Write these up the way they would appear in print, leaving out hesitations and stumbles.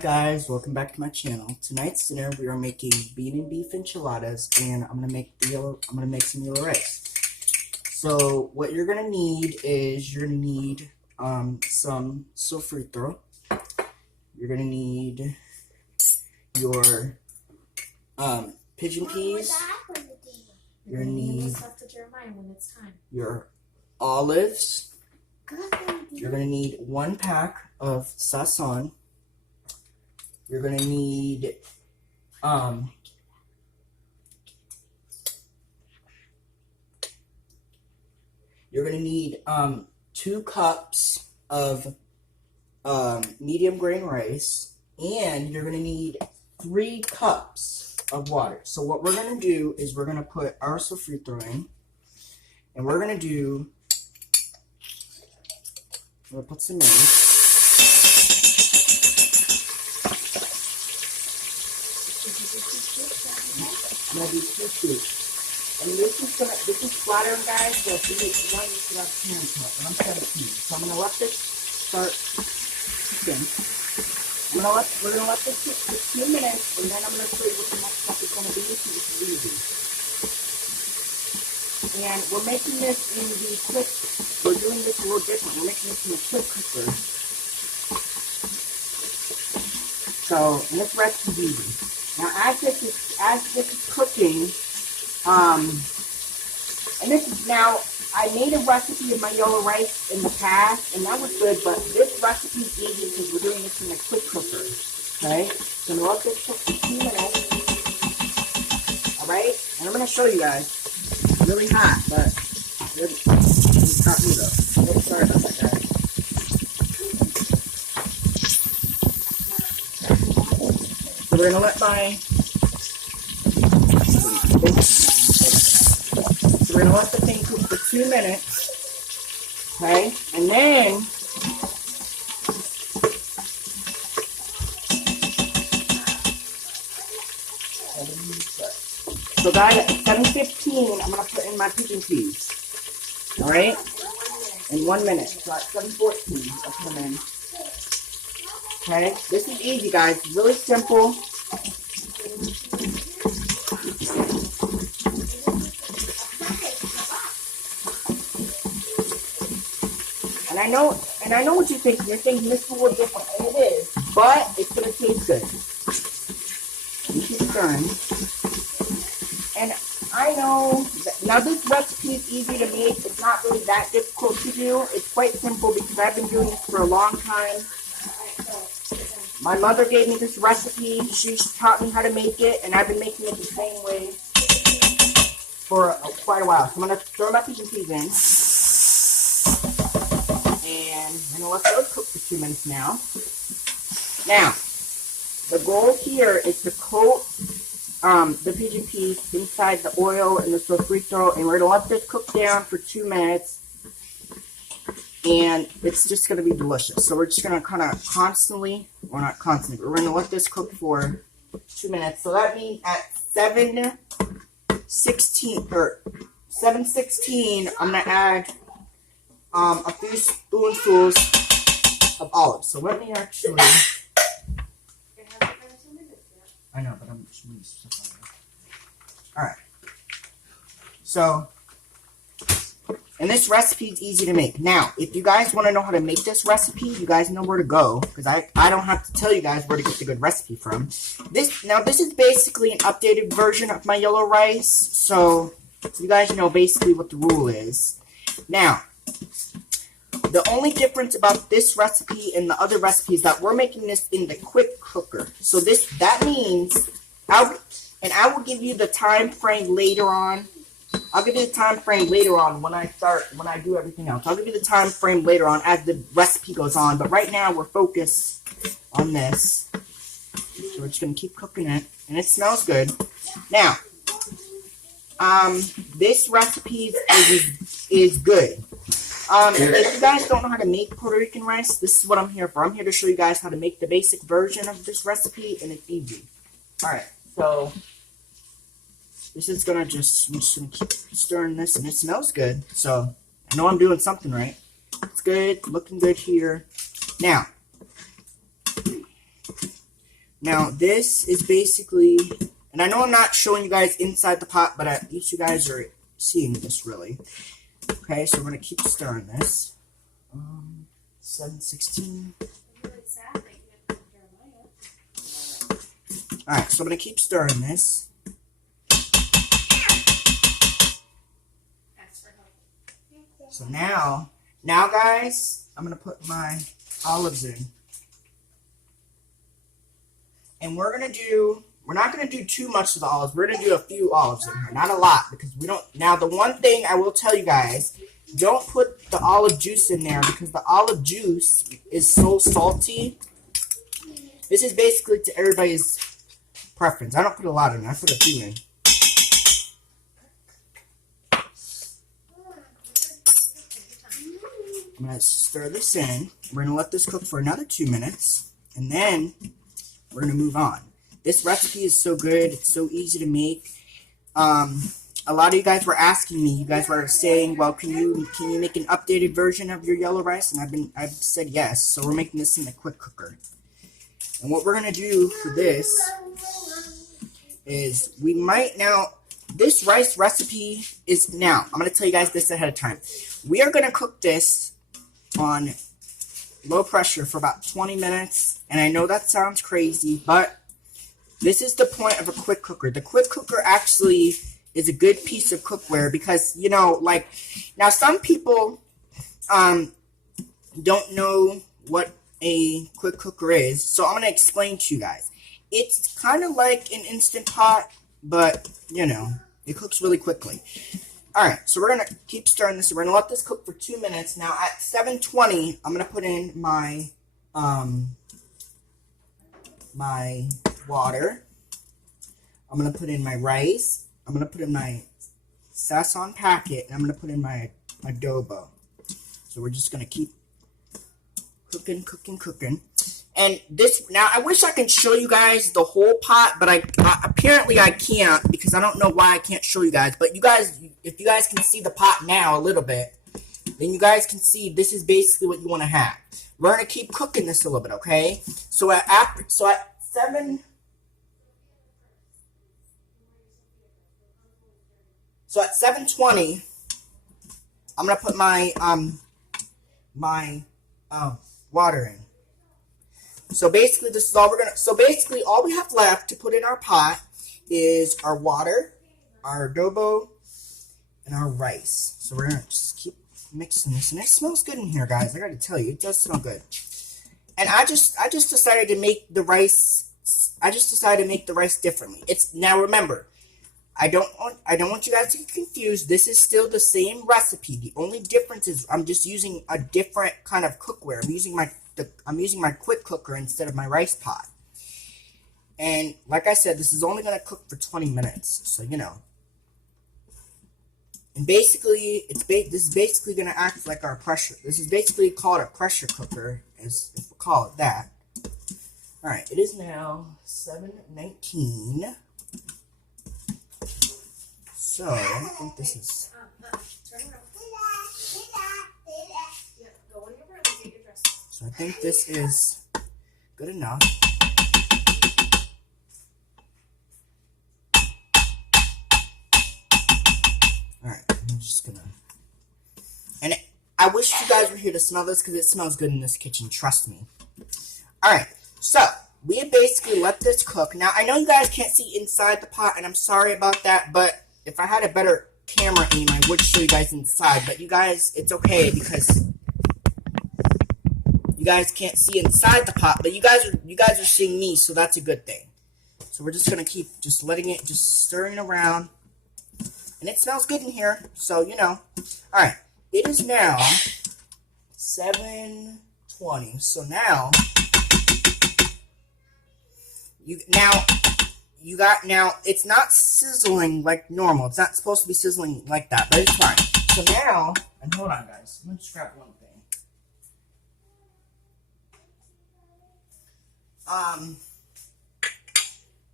Guys, welcome back to my channel. Tonight's dinner we are making bean and beef enchiladas, and I'm gonna make some yellow rice. So what you're gonna need is some sofrito. You're gonna need your pigeon peas. You're gonna need your olives. You're gonna need 1 pack of sazon. You're gonna need you're gonna need 2 cups of medium grain rice, and you're gonna need 3 cups of water. So what we're gonna do is we're gonna put our sofrito in, and we're gonna put some in. I'm gonna do 2 scoops. And this is flattering, guys, so if you want, you should have pan cut, but I'm 17. So I'm gonna let this start cooking. We're gonna let this cook for 2 minutes, and then I'm gonna show you what the next step is gonna be, so this is easy. And we're making this we're doing this a little different. We're making this in a quick cooker. So, and this recipe's easy. Now, as this is cooking, and this is now, I made a recipe of my yellow rice in the past, and that was good, but this recipe is easy because we're doing this in a quick cooker, okay? So I'm going to let this cook for 2 minutes, alright? And I'm going to show you guys. It's really hot, but it's not me though. Sorry about that, guys. So we're going to let the thing cook for 2 minutes, okay? And then, so guys, at 7:15, I'm going to put in my pigeon peas, all right? In 1 minute. So at 7:14, I'll put them in. Okay? This is easy, guys. It's really simple. And I know what you're thinking. You're thinking this is a little different, and it is, but it's gonna taste good. You keep stirring. And I know that, now this recipe is easy to make. It's not really that difficult to do. It's quite simple because I've been doing this for a long time. My mother gave me this recipe. She taught me how to make it, and I've been making it the same way for quite a while. So I'm gonna throw my pigeon peas in. And I'm going to let those cook for 2 minutes now. Now, the goal here is to coat the pigeon peas inside the oil and the sofrito, and we're going to let this cook down for 2 minutes, and it's just going to be delicious. So we're just going to kind of constantly, or not constantly, but we're going to let this cook for 2 minutes. So that means at 7:16, I'm going to add a few spoonfuls of olives. So let me actually. I know, but I'm just moving stuff out of it. Alright. So, and this recipe is easy to make. Now, if you guys want to know how to make this recipe, you guys know where to go, because I don't have to tell you guys where to get the good recipe from. This is basically an updated version of my yellow rice, so you guys know basically what the rule is. Now, the only difference about this recipe and the other recipes that we're making this in the quick cooker. So that means I will give you the time frame later on. I'll give you the time frame later on when I do everything else. I'll give you the time frame later on as the recipe goes on. But right now we're focused on this. So we're just gonna keep cooking it, and it smells good. Now, this recipe is good. If you guys don't know how to make Puerto Rican rice, this is what I'm here for. I'm here to show you guys how to make the basic version of this recipe, and it's easy. Alright, so this is I'm just gonna keep stirring this, and it smells good. So I know I'm doing something right. It's good, looking good here. Now, Now, this is basically, and I know I'm not showing you guys inside the pot, but at least you guys are seeing this, really. Okay, so we're going to keep stirring this. 7:16. Alright, so I'm going to keep stirring this. So now guys, I'm going to put my olives in. And we're not going to do too much of the olives. We're going to do a few olives in here. Not a lot, because we don't. Now, the one thing I will tell you guys, don't put the olive juice in there, because the olive juice is so salty. This is basically to everybody's preference. I don't put a lot in. I put a few in. I'm going to stir this in. We're going to let this cook for another 2 minutes. And then we're going to move on. This recipe is so good. It's so easy to make. A lot of you guys were asking me. You guys were saying, well, can you make an updated version of your yellow rice? And I've said yes. So we're making this in a quick cooker. And what we're going to do for this is we might now, this rice recipe is now, I'm going to tell you guys this ahead of time. We are going to cook this on low pressure for about 20 minutes. And I know that sounds crazy, but this is the point of a quick cooker. The quick cooker actually is a good piece of cookware because, you know, like, now some people don't know what a quick cooker is. So I'm going to explain to you guys. It's kind of like an Instant Pot, but, you know, it cooks really quickly. Alright, so we're going to keep stirring this. We're going to let this cook for 2 minutes. Now, at 7:20, I'm going to put in my my water. I'm going to put in my rice. I'm going to put in my sazon packet. And I'm going to put in my adobo. So we're just going to keep cooking. And this, now I wish I could show you guys the whole pot, but apparently I can't because I don't know why I can't show you guys. But you guys, if you guys can see the pot now a little bit, then you guys can see this is basically what you want to have. We're going to keep cooking this a little bit, okay? So at 7... So at 7:20, I'm going to put my water in. So basically, this is all we're gonna. So basically, all we have left to put in our pot is our water, our adobo, and our rice. So we're gonna just keep mixing this, and it smells good in here, guys. I gotta tell you, it does smell good. And I just decided to make the rice. I just decided to make the rice differently. It's now remember, I don't want you guys to get confused. This is still the same recipe. The only difference is I'm just using a different kind of cookware. I'm using my quick cooker instead of my rice pot. And like I said, this is only going to cook for 20 minutes. So, you know. And basically, this is basically going to act like our pressure. This is basically called a pressure cooker, if we call it that. Alright, it is now 7:19. So, I think this is... So I think this is good enough. Alright, I'm just gonna... And I wish you guys were here to smell this because it smells good in this kitchen, trust me. Alright, so we basically let this cook. Now, I know you guys can't see inside the pot, and I'm sorry about that, but if I had a better camera aim, I would show you guys inside. But you guys, it's okay because... You guys can't see inside the pot, but you guys are seeing me, so that's a good thing. So we're just gonna keep just letting it, just stirring around, and it smells good in here. So you know, all right. It is now 7:20. So now it's not sizzling like normal. It's not supposed to be sizzling like that, but it's fine. So now, and hold on, guys. Let me just grab one thing.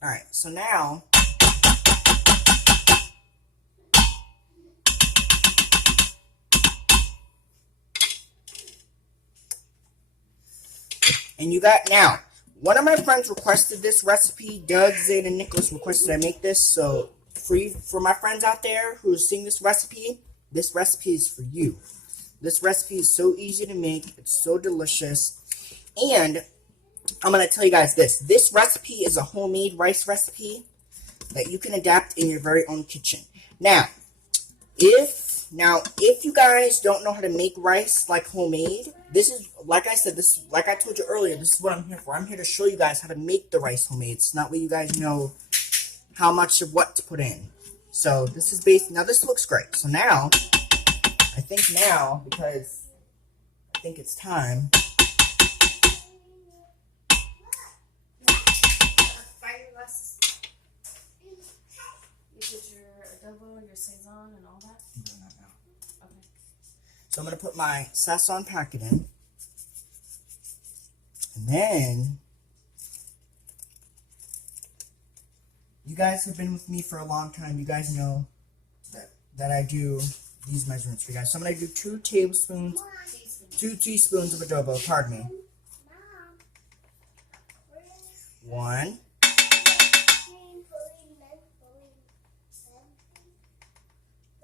Alright, so now and you got now one of my friends requested this recipe. Doug, Zane, and Nicholas requested I make this. So for my friends out there who are seeing this recipe is for you. This recipe is so easy to make. It's so delicious. And I'm going to tell you guys this. This recipe is a homemade rice recipe that you can adapt in your very own kitchen. Now, if you guys don't know how to make rice like homemade, this is, like I said, like I told you earlier, this is what I'm here for. I'm here to show you guys how to make the rice homemade. It's not what you guys know how much of what to put in. So this is now this looks great. So now, because I think it's time. Your Saison and all that? I'm doing that now. Okay. So I'm going to put my Saison packet in. And then, you guys have been with me for a long time. You guys know that I do these measurements for you guys. So I'm going to do 2 teaspoons of adobo. Pardon me. 1.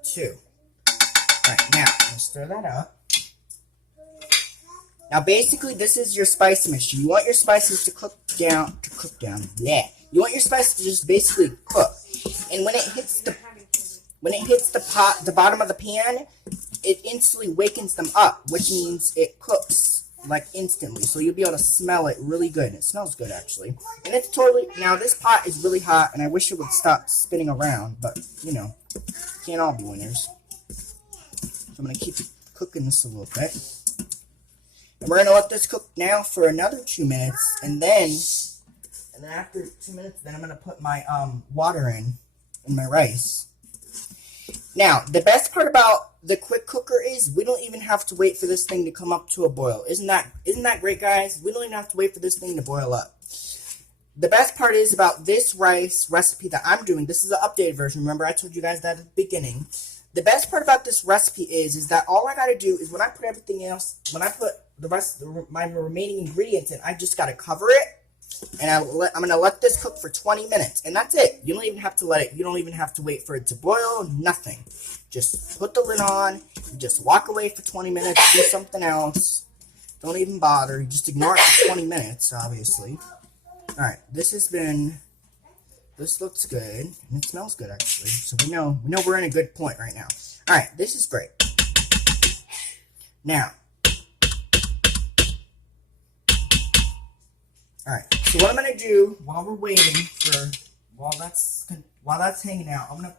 2. Alright, now, let's stir that up. Now, basically, this is your spice mixture. You want your spices to cook down. Yeah. You want your spices to just basically cook. And when it hits the bottom of the pan, it instantly wakens them up, which means it cooks, like, instantly. So you'll be able to smell it really good. It smells good, actually. And it's totally, now, this pot is really hot, and I wish it would stop spinning around, but, you know. Can't all be winners. So I'm going to keep cooking this a little bit. And we're going to let this cook now for another 2 minutes. And then after 2 minutes, then I'm going to put my water in my rice. Now, the best part about the quick cooker is we don't even have to wait for this thing to come up to a boil. Isn't that great, guys? We don't even have to wait for this thing to boil up. The best part is about this rice recipe that I'm doing. This is the updated version. Remember, I told you guys that at the beginning. The best part about this recipe is that all I got to do is when I put everything else, when I put the rest of my remaining ingredients in, I just got to cover it. And I'm going to let this cook for 20 minutes. And that's it. You don't even have to you don't even have to wait for it to boil. Nothing. Just put the lid on. You just walk away for 20 minutes. Do something else. Don't even bother. You just ignore it for 20 minutes, obviously. Alright, this looks good, and it smells good, actually, so we know we're in a good point right now. Alright, this is great. Now, alright, so what I'm going to do, while we're waiting while that's hanging out, I'm going to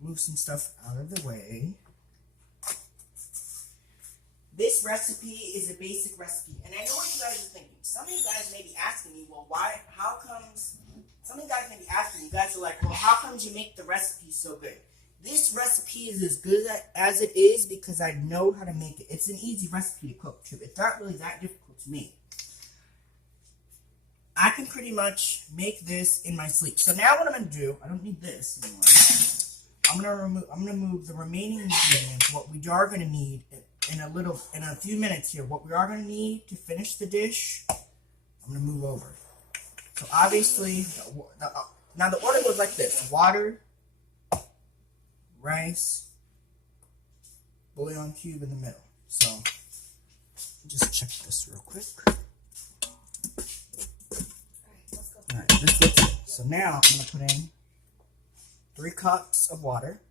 move some stuff out of the way. This recipe is a basic recipe, and I know what you guys are thinking. Some of you guys may be asking me, well, some of you guys may be asking me, you guys are like, well, how comes you make the recipe so good? This recipe is as good as it is because I know how to make it. It's an easy recipe to cook, too. It's not really that difficult to make. I can pretty much make this in my sleep. So now what I'm going to do, I don't need this anymore. I'm going to move the remaining ingredients, what we are going to need in a few minutes here. What we are going to need to finish the dish, I'm going to move over. So obviously, now the order goes like this: water, rice, bouillon cube in the middle. So just check this real quick. Alright, this looks good. So now I'm going to put in 3 cups of water.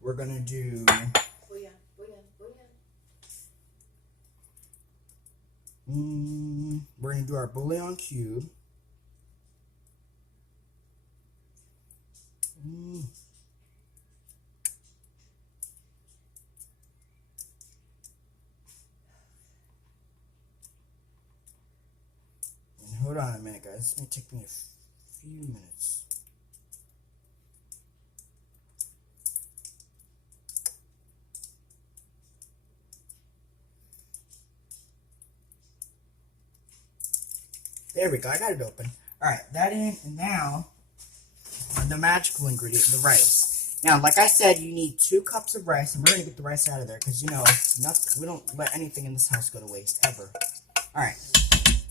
We're going to do we're going to do our bouillon cube. And hold on a minute, guys. It's going to take me a few minutes. There we go. I got it open. Alright, that in, and now the magical ingredient, the rice. Now, like I said, you need 2 cups of rice, and we're gonna get the rice out of there because you know we don't let anything in this house go to waste ever. All right.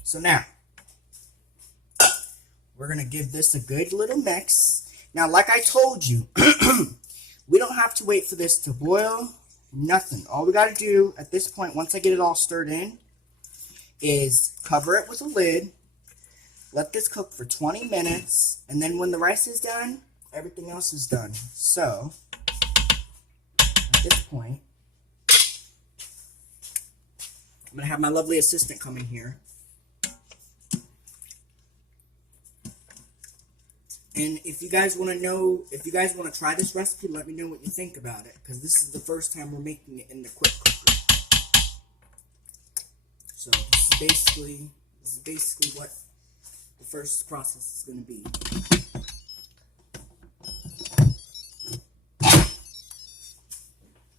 So now we're gonna give this a good little mix. Now, like I told you, we don't have to wait for this to boil. Nothing. All we gotta do at this point, once I get it all stirred in, is cover it with a lid. Let this cook for 20 minutes, and then when the rice is done, everything else is done. So, at this point, I'm going to have my lovely assistant come in here. And if you guys want to try this recipe, let me know what you think about it. Because this is the first time we're making it in the quick cooker. So, this is basically what the first process is going to be.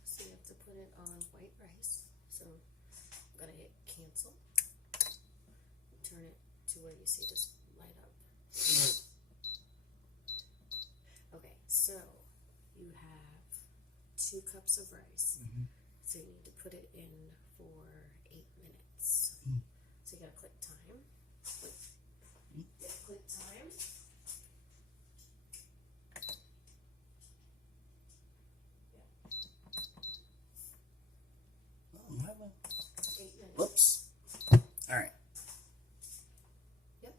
So you have to put it on white rice. So I'm going to hit cancel. Turn it to where you see this light up. Okay, so you have 2 cups of rice. So you need to put it in for